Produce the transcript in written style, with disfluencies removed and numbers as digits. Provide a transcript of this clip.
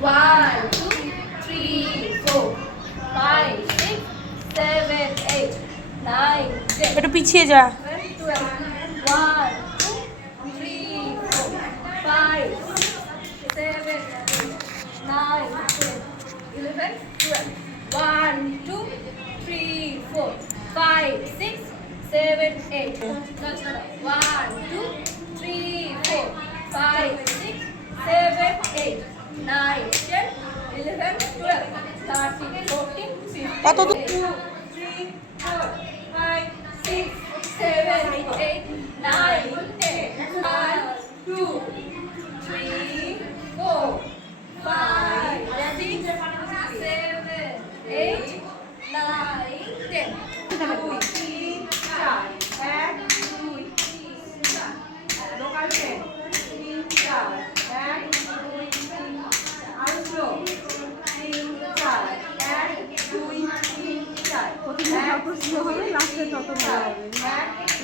One, two, three, four, five, six, seven, eight, nine, ten. একটু পিছিয়ে যা। 1, 2, 3, 4, 5, 7, 8, 9, 10, 11, 12. 1, 2, 3, 4, 5, 6, 7, 8. 1, 2, 3, 4, 5, 6, 7, 8, 9, 10, 11, 12, 13, 14, 15. কত দূর? 2, 3, 4, 5, 6, 7, 8, 9, 10. 1, 2, 3, 4, 5, 6, 7, 8, 9, 10. 2, 3, 4, 1, 2, 3, 4. Local 10. 3, 4, 1, 2, 3, 4. Outro. 3, 4, 1, 2, 3, 4. প্রথমে যত স্লো হবে লাস্টে তত ভালো হবে। 1,